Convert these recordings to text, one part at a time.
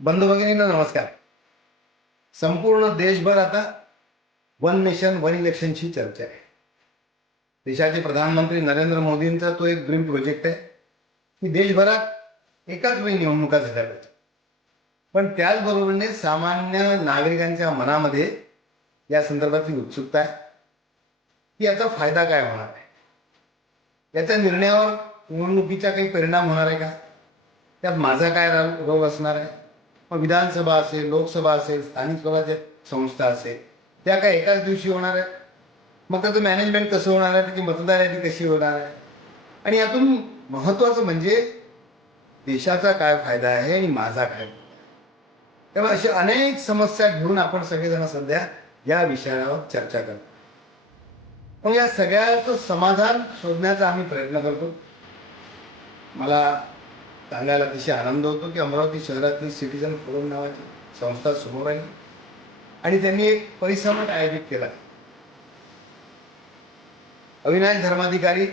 बंधू भगिनींनो नमस्कार. संपूर्ण देशभर आता वन नेशन वन इलेक्शनची चर्चा आहे. देशाचे प्रधानमंत्री नरेंद्र मोदींचा तो एक ड्रीम प्रोजेक्ट आहे की देशभरात एकाच वेळी निवडणुका झाल्या पाहिजे. पण त्याचबरोबरीने सामान्य नागरिकांच्या मनामध्ये या संदर्भातली उत्सुकता आहे की याचा फायदा काय होणार आहे, याच्या निर्णयावर निवडणुकीचा काही परिणाम होणार आहे का, त्यात माझा काय रोल असणार आहे. मग विधानसभा असेल, लोकसभा असेल, स्थानिक स्वराज्य संस्था असेल, त्या काय एकाच दिवशी होणार आहेत. मग त्याचं मॅनेजमेंट कसं होणार आहे, त्याची मतदार यादी कशी होणार आहे, आणि यातून महत्त्वाचं म्हणजे देशाचा काय फायदा आहे आणि माझा काय. तेव्हा अशा अनेक समस्या घेऊन आपण सगळेजण सध्या या विषयावर चर्चा करतो. मग या सगळ्याचं समाधान शोधण्याचा आम्ही प्रयत्न करतो. मला सांगायला अतिशय आनंद होतो की अमरावती शहरातील सिटीजन फोरम नावाची संस्था समोर आली आणि त्यांनी एक परिसंवाद आयोजित केला. अविनाश धर्माधिकारी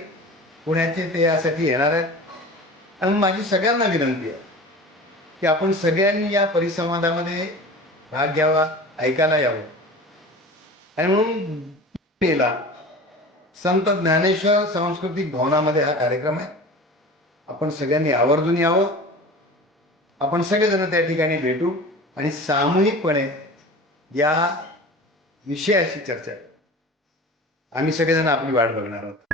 पुण्याचे ते यासाठी येणार आहेत आणि माझी सगळ्यांना विनंती आहे की आपण सगळ्यांनी या परिसंवादामध्ये भाग घ्यावा, ऐकायला यावं. आणि म्हणून पेला संत ज्ञानेश्वर सांस्कृतिक भवनामध्ये हा कार्यक्रम आहे. आपण सगळ्यांनी आवर्जून यावं. आपण सगळेजण त्या ठिकाणी भेटू आणि सामूहिकपणे या विषयाशी चर्चा करू. आम्ही सगळेजण आपली वाट बघणार आहोत.